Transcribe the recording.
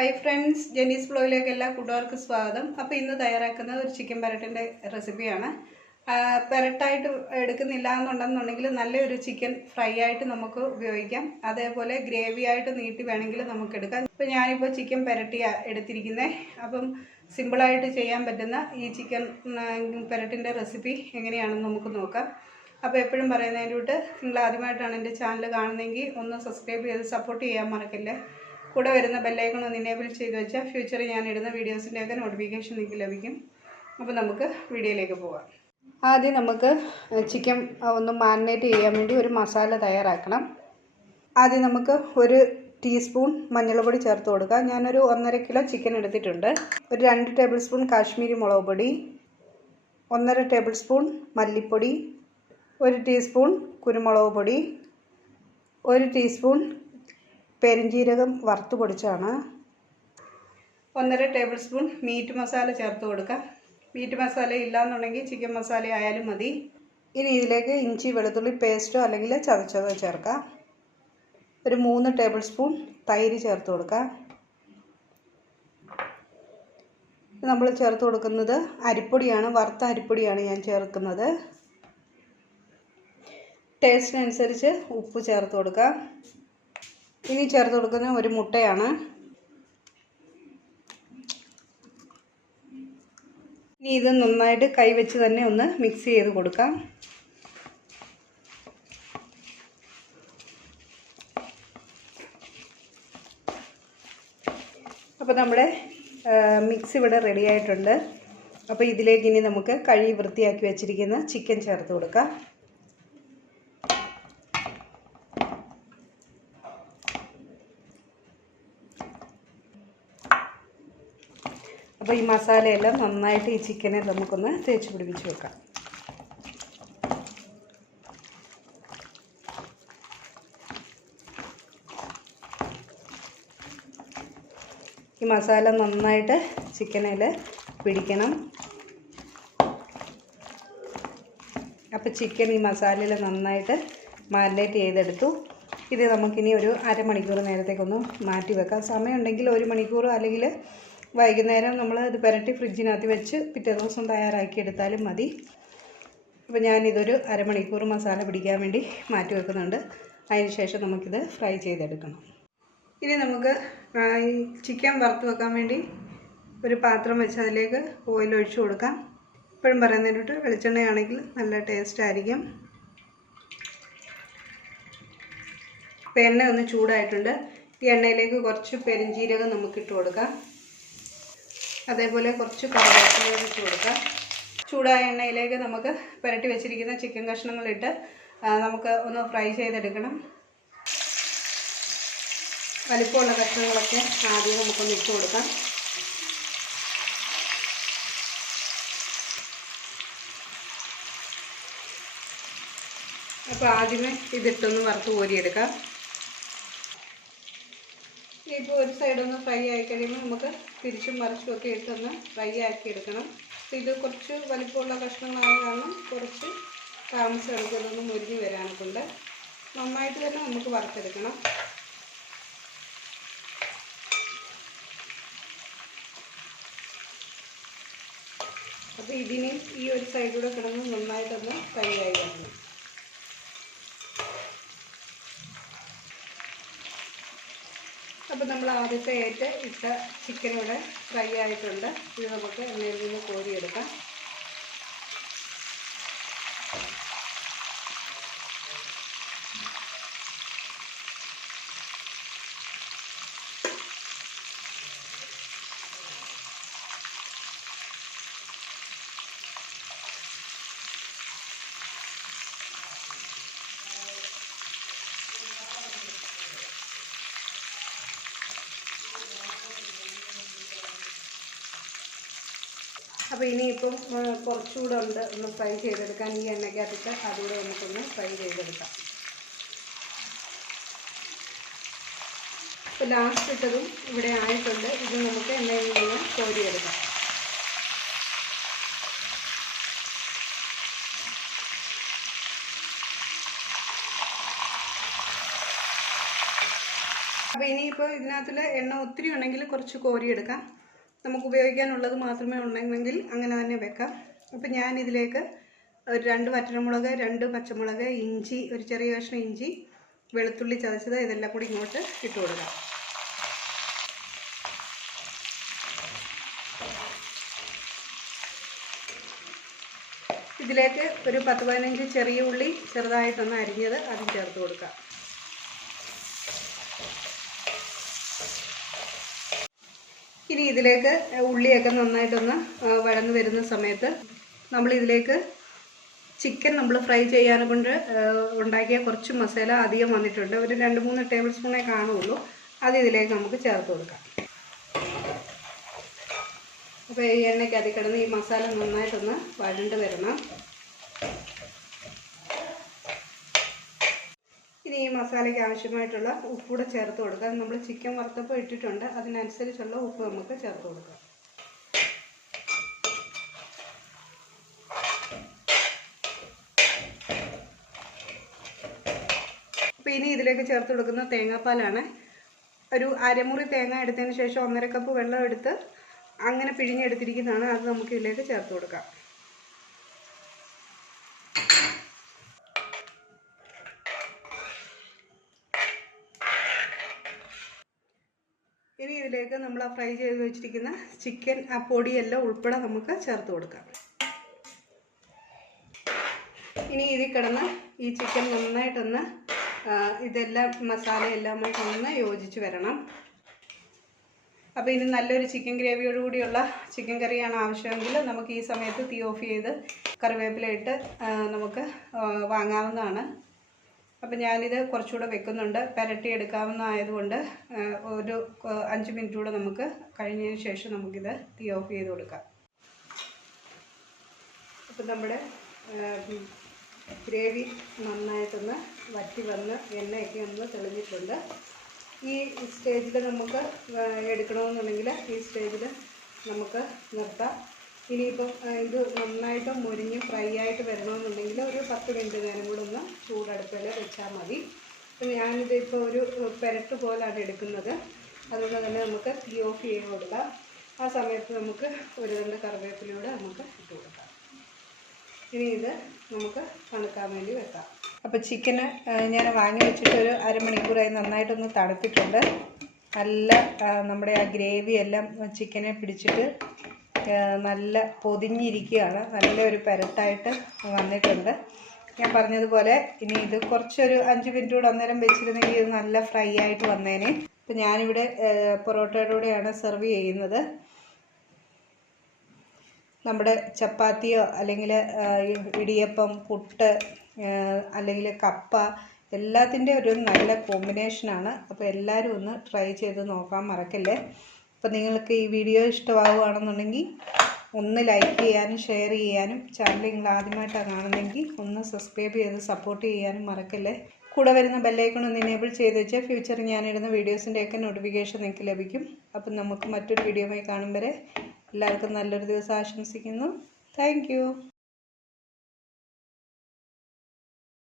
Hi friends, ജെനീസ് ബ്ലോഗിലേക്ക് എല്ലാ കൂട്ടുകാർക്കും സ്വാഗതം. അപ്പോൾ ഇന്ന് തയ്യാറാക്കുന്നത് ഒരു ചിക്കൻ പെരട്ടിൻ്റെ റെസിപ്പിയാണ്. പെരട്ടായിട്ട് എടുക്കുന്നില്ല എന്നുണ്ടെന്നുണ്ടെങ്കിൽ നല്ലൊരു ചിക്കൻ ഫ്രൈ ആയിട്ട് നമുക്ക് ഉപയോഗിക്കാം. അതേപോലെ ഗ്രേവി ആയിട്ട് നീട്ടി വേണമെങ്കിൽ നമുക്ക് എടുക്കാം. ഇപ്പോൾ ഞാനിപ്പോൾ ചിക്കൻ പെരട്ടി എടുത്തിരിക്കുന്നത്. അപ്പം സിമ്പിളായിട്ട് ചെയ്യാൻ പറ്റുന്ന ഈ ചിക്കൻ പെരട്ടിൻ്റെ റെസിപ്പി എങ്ങനെയാണെന്ന് നമുക്ക് നോക്കാം. അപ്പോൾ എപ്പോഴും പറയുന്നതിൻ്റെ കൂട്ട് നിങ്ങൾ ആദ്യമായിട്ടാണ് എൻ്റെ ചാനൽ കാണുന്നതെങ്കിൽ ഒന്ന് സബ്സ്ക്രൈബ് ചെയ്ത് സപ്പോർട്ട് ചെയ്യാൻ മറക്കല്ലേ. കൂടെ വരുന്ന ബെല്ലൈക്കൺ ഒന്ന് എനേബിൾ ചെയ്ത് വെച്ചാൽ ഫ്യൂച്ചറിൽ ഞാൻ ഇടുന്ന വീഡിയോസിൻ്റെയൊക്കെ നോട്ടിഫിക്കേഷൻ നിങ്ങൾക്ക് ലഭിക്കും. അപ്പോൾ നമുക്ക് വീഡിയോയിലേക്ക് പോകാം. ആദ്യം നമുക്ക് ചിക്കൻ ഒന്ന് മാരിനേറ്റ് ചെയ്യാൻ വേണ്ടി ഒരു മസാല തയ്യാറാക്കണം. ആദ്യം നമുക്ക് ഒരു ടീസ്പൂൺ മഞ്ഞൾപ്പൊടി ചേർത്ത് കൊടുക്കാം. ഞാനൊരു 1.5 കിലോ ചിക്കൻ എടുത്തിട്ടുണ്ട്. ഒരു 2 ടേബിൾ സ്പൂൺ കാശ്മീരി മുളക് പൊടി, 1.5 ടേബിൾ സ്പൂൺ മല്ലിപ്പൊടി, 1 ടീസ്പൂൺ കുരുമുളക് പൊടി, 1 ടീസ്പൂൺ പെരിഞ്ജീരകം വറുത്ത് പൊടിച്ചാണ്, 1.5 ടേബിൾ സ്പൂൺ മീറ്റ് മസാല ചേർത്ത് കൊടുക്കാം. മീറ്റ് മസാല ഇല്ലയെന്നുണ്ടെങ്കിൽ ചിക്കൻ മസാല ആയാലും മതി. ഇനി ഇതിലേക്ക് ഇഞ്ചി വെളുത്തുള്ളി പേസ്റ്റോ അല്ലെങ്കിൽ ചതച്ചതോ ചേർക്കാം. ഒരു 3 ടേബിൾ സ്പൂൺ തൈര് ചേർത്ത് കൊടുക്കാം. നമ്മൾ ചേർത്ത് കൊടുക്കുന്നത് അരിപ്പൊടിയാണ്, വറുത്ത അരിപ്പൊടിയാണ് ഞാൻ ചേർക്കുന്നത്. ടേസ്റ്റിനനുസരിച്ച് ഉപ്പ് ചേർത്ത് കൊടുക്കാം. ഇനി ചേർത്ത് കൊടുക്കുന്ന ഒരു മുട്ടയാണ്. ഇനി ഇത് നന്നായിട്ട് കൈവച്ച് തന്നെ ഒന്ന് മിക്സ് ചെയ്ത് കൊടുക്കാം. അപ്പോൾ നമ്മുടെ മിക്സ് ഇവിടെ റെഡി ആയിട്ടുണ്ട്. അപ്പോൾ ഇതിലേക്ക് ഇനി നമുക്ക് കഴുകി വൃത്തിയാക്കി വെച്ചിരിക്കുന്ന ചിക്കൻ ചേർത്ത് കൊടുക്കാം. അപ്പോൾ ഈ മസാലയെല്ലാം നന്നായിട്ട് ഈ ചിക്കനെ നമുക്കൊന്ന് തേച്ച് പിടിപ്പിച്ച് വെക്കാം. ഈ മസാല നന്നായിട്ട് ചിക്കനിൽ പിടിക്കണം. അപ്പോൾ ചിക്കൻ ഈ മസാലയിൽ നന്നായിട്ട് മാരിനേറ്റ് ചെയ്തെടുത്തു. ഇത് നമുക്കിനി ഒരു അരമണിക്കൂർ നേരത്തേക്കൊന്ന് മാറ്റി വെക്കാം. സമയമുണ്ടെങ്കിൽ 1 മണിക്കൂർ, അല്ലെങ്കിൽ വൈകുന്നേരം നമ്മൾ ഇത് പുരട്ടി ഫ്രിഡ്ജിനകത്ത് വെച്ച് പിറ്റേ ദിവസം തയ്യാറാക്കി എടുത്താലും മതി. അപ്പോൾ ഞാനിതൊരു അരമണിക്കൂർ മസാല പിടിക്കാൻ വേണ്ടി മാറ്റി വെക്കുന്നുണ്ട്. അതിന് ശേഷം നമുക്കിത് ഫ്രൈ ചെയ്തെടുക്കണം. ഇനി നമുക്ക് ഈ ചിക്കൻ വറുത്ത് വെക്കാൻ വേണ്ടി ഒരു പാത്രം വെച്ച് അതിലേക്ക് ഓയിൽ ഒഴിച്ചു കൊടുക്കാം. ഇപ്പോഴും പറയുന്നതിനോട്ട് വെളിച്ചെണ്ണയാണെങ്കിൽ നല്ല ടേസ്റ്റ് ആയിരിക്കും. ഇപ്പോൾ എണ്ണ ഒന്ന് ചൂടായിട്ടുണ്ട്. ഈ എണ്ണയിലേക്ക് കുറച്ച് പെരിഞ്ജീരകം നമുക്കിട്ട് കൊടുക്കാം. അതേപോലെ കുറച്ച് കറിവേപ്പില ഇട്ട് കൊടുക്കാം. ചൂടായ എണ്ണയിലേക്ക് നമുക്ക് പുരട്ടി വെച്ചിരിക്കുന്ന ചിക്കൻ കഷ്ണങ്ങളിട്ട് നമുക്ക് ഒന്ന് ഫ്രൈ ചെയ്തെടുക്കണം. വലിപ്പമുള്ള കഷ്ണങ്ങളൊക്കെ ആദ്യം നമുക്കൊന്ന് ഇട്ട് കൊടുക്കാം. അപ്പോൾ ആദ്യമേ ഇതിട്ടൊന്ന് വറുത്ത് കോരിയെടുക്കാം. ഇപ്പോൾ ഒരു സൈഡൊന്ന് ഫ്രൈ ആയി കഴിയുമ്പോൾ നമുക്ക് തിരിച്ചും മറിച്ചും ഒക്കെ ഇട്ടൊന്ന് ഫ്രൈ ആക്കി എടുക്കണം. ഇത് കുറച്ച് വലിപ്പമുള്ള കഷ്ണങ്ങളായ കാരണം കുറച്ച് താമസം എടുക്കുന്നതൊന്ന് മുരിഞ്ഞ് വരാനൊക്കെ നന്നായിട്ട് തന്നെ നമുക്ക് വറുത്തെടുക്കണം. അപ്പോൾ ഇതിനെ ഈ ഒരു സൈഡിലൂടെ കിടന്ന് നന്നായിട്ടൊന്ന് ഫ്രൈ ആയി വരണം. അപ്പോൾ നമ്മൾ ആദ്യത്തെ ഇട്ട ചിക്കൻ ഇവിടെ ഫ്രൈ ആയിട്ടുണ്ട്. ഇത് നമുക്ക് എണ്ണയിൽ നിന്ന് കോരിയെടുക്കാം. അപ്പോൾ ഇനിയിപ്പം കുറച്ചുകൂടെ ഉണ്ട് ഒന്ന് ഫ്രൈ ചെയ്തെടുക്കാൻ. ഈ എണ്ണയ്ക്കകത്തിട്ട് അതുകൂടെ നമുക്കൊന്ന് ഫ്രൈ ചെയ്തെടുക്കാം. ഇപ്പോൾ ലാസ്റ്റ് ഇട്ടതും ഇവിടെ ആയിട്ടുണ്ട്. ഇത് നമുക്ക് എണ്ണയിൽ നിന്ന് കോരിയെടുക്കാം. അപ്പോൾ ഇനിയിപ്പോൾ ഇതിനകത്തിൽ എണ്ണ ഒത്തിരി ഉണ്ടെങ്കിൽ കുറച്ച് കോരിയെടുക്കാം. നമുക്ക് ഉപയോഗിക്കാനുള്ളത് മാത്രമേ ഉണ്ടെങ്കിൽ അങ്ങനെ തന്നെ വെക്കാം. അപ്പോൾ ഞാനിതിലേക്ക് ഒരു 2 വറ്റൽമുളക്, 2 പച്ചമുളക്, ഇഞ്ചി, ഒരു ചെറിയ കഷ്ണം ഇഞ്ചി, വെളുത്തുള്ളി ചതച്ചത് ഇതെല്ലാം കൂടി ഇങ്ങോട്ട് ഇട്ട് കൊടുക്കാം. ഇതിലേക്ക് ഒരു 10-15 ചെറിയ ഉള്ളി ചെറുതായിട്ടൊന്ന് അരിഞ്ഞത് അതും ചേർത്ത് കൊടുക്കാം. ഇനി ഇതിലേക്ക് ഉള്ളിയൊക്കെ നന്നായിട്ടൊന്ന് വഴന്നു വരുന്ന സമയത്ത് നമ്മളിതിലേക്ക് ചിക്കൻ നമ്മൾ ഫ്രൈ ചെയ്യാൻ കൊണ്ട് ഉണ്ടാക്കിയ കുറച്ച് മസാല അധികം വന്നിട്ടുണ്ട്. ഒരു 2-3 ടേബിൾ സ്പൂണേ കാണുള്ളൂ. അത് ഇതിലേക്ക് നമുക്ക് ചേർത്ത് കൊടുക്കാം. അപ്പോൾ ഈ എണ്ണയ്ക്ക് അതിൽ കിടന്ന് ഈ മസാല നന്നായിട്ടൊന്ന് വഴണ്ട് വരണം. ഇനി ഈ മസാലയ്ക്ക് ആവശ്യമായിട്ടുള്ള ഉപ്പ് കൂടെ ചേർത്ത് കൊടുക്കാം. നമ്മൾ ചിക്കൻ വറുത്തപ്പോൾ ഇട്ടിട്ടുണ്ട്, അതിനനുസരിച്ചുള്ള ഉപ്പ് നമുക്ക് ചേർത്ത് കൊടുക്കാം. അപ്പോൾ ഇനി ഇതിലേക്ക് ചേർത്ത് കൊടുക്കുന്ന തേങ്ങാപ്പാലാണ്. ഒരു അരമുറി തേങ്ങ എടുത്തതിന് ശേഷം 1.5 കപ്പ് വെള്ളം എടുത്ത് അങ്ങനെ പിഴിഞ്ഞെടുത്തിരിക്കുന്നതാണ്. അത് നമുക്ക് ഇതിലേക്ക് ചേർത്ത് കൊടുക്കാം. ഇനി ഇതിലേക്ക് നമ്മൾ ഫ്രൈ ചെയ്ത് വെച്ചിരിക്കുന്ന ചിക്കൻ ആ പൊടിയെല്ലാം ഉൾപ്പെടെ നമുക്ക് ചേർത്ത് കൊടുക്കാം. ഇനി ഇതിൽ കിടന്ന് ഈ ചിക്കൻ നന്നായിട്ടൊന്ന് ഇതെല്ലാം മസാലയെല്ലാം ഒന്ന് യോജിച്ച് വരണം. അപ്പോൾ ഇനി നല്ലൊരു ചിക്കൻ ഗ്രേവിയോട് കൂടിയുള്ള ചിക്കൻ കറിയാണ് ആവശ്യമെങ്കിൽ നമുക്ക് ഈ സമയത്ത് തീ ഓഫ് ചെയ്ത് കറിവേപ്പില ഇട്ട് നമുക്ക് വാങ്ങാവുന്നതാണ്. അപ്പോൾ ഞാനിത് കുറച്ചുകൂടെ വെക്കുന്നുണ്ട്. പുരട്ടി എടുക്കാവുന്നതായതുകൊണ്ട് ഒരു 5 മിനിറ്റ് കൂടെ നമുക്ക് കഴിഞ്ഞതിന് ശേഷം നമുക്കിത് തീ ഓഫ് ചെയ്ത് കൊടുക്കാം. അപ്പോൾ നമ്മുടെ ഗ്രേവി നന്നായിട്ടൊന്ന് വറ്റി വന്ന് എണ്ണയൊക്കെ ഒന്ന് തെളിഞ്ഞിട്ടുണ്ട്. ഈ സ്റ്റേജിൽ നമുക്ക് എടുക്കണമെന്നുണ്ടെങ്കിൽ ഈ സ്റ്റേജിൽ നമുക്ക് നിർത്താം. ഇനിയിപ്പം ഇത് നന്നായിട്ട് മുരിഞ്ഞ് ഫ്രൈ ആയിട്ട് വരണമെന്നുണ്ടെങ്കിൽ ഒരു 10 മിനിറ്റ് നേരം കൂടെ ഒന്ന് ചൂടടുപ്പിൽ വെച്ചാൽ മതി. അപ്പം ഞാനിത് ഇപ്പോൾ ഒരു പെരട്ട് പോലാണ് എടുക്കുന്നത്. അതുകൊണ്ട് തന്നെ നമുക്ക് തീ ഓഫ് ചെയ്ത് കൊടുക്കാം. ആ സമയത്ത് നമുക്ക് ഒരു 2 കറിവേപ്പിലൂടെ നമുക്ക് ഇട്ട് കൊടുക്കാം. ഇനി ഇത് നമുക്ക് തണുക്കാൻ വേണ്ടി വെക്കാം. അപ്പോൾ ചിക്കന് ഞാൻ വാങ്ങി വെച്ചിട്ട് ഒരു അരമണിക്കൂറായി നന്നായിട്ടൊന്ന് തണുത്തിട്ടുണ്ട്. നല്ല നമ്മുടെ ആ ഗ്രേവി എല്ലാം ചിക്കനെ പിടിച്ചിട്ട് നല്ല പൊതിഞ്ഞിരിക്കുകയാണ്. നല്ലൊരു പെരട്ടായിട്ട് വന്നിട്ടുണ്ട്. ഞാൻ പറഞ്ഞതുപോലെ ഇനി ഇത് കുറച്ചൊരു 5 മിനിറ്റ് കൂടെ അന്നേരം വെച്ചിരുന്നെങ്കിൽ ഇത് നല്ല ഫ്രൈ ആയിട്ട് വന്നേനെ. അപ്പോൾ ഞാനിവിടെ പൊറോട്ടയുടെ കൂടെയാണ് സെർവ് ചെയ്യുന്നത്. നമ്മുടെ ചപ്പാത്തിയോ അല്ലെങ്കിൽ ഇടിയപ്പം, പുട്ട് അല്ലെങ്കിൽ കപ്പ എല്ലാത്തിൻ്റെ ഒരു നല്ല കോമ്പിനേഷനാണ്. അപ്പോൾ എല്ലാവരും ഒന്ന് ട്രൈ ചെയ്ത് നോക്കാൻ മറക്കല്ലേ. അപ്പോൾ നിങ്ങൾക്ക് ഈ വീഡിയോ ഇഷ്ടമാവുകയാണെന്നുണ്ടെങ്കിൽ ഒന്ന് ലൈക്ക് ചെയ്യാനും ഷെയർ ചെയ്യാനും, ചാനൽ നിങ്ങൾ ആദ്യമായിട്ടാണ് കാണുന്നതെങ്കിൽ ഒന്ന് സബ്സ്ക്രൈബ് ചെയ്ത് സപ്പോർട്ട് ചെയ്യാനും മറക്കല്ലേ. കൂടെ വരുന്ന ബെല്ലൈക്കൺ ഒന്ന് എനേബിൾ ചെയ്ത് വെച്ചാൽ ഫ്യൂച്ചറിൽ ഞാനിടുന്ന വീഡിയോസിൻ്റെയൊക്കെ നോട്ടിഫിക്കേഷൻ നിങ്ങൾക്ക് ലഭിക്കും. അപ്പം നമുക്ക് മറ്റൊരു വീഡിയോയുമായി കാണും വരെ എല്ലാവർക്കും നല്ലൊരു ദിവസം ആശംസിക്കുന്നു. താങ്ക്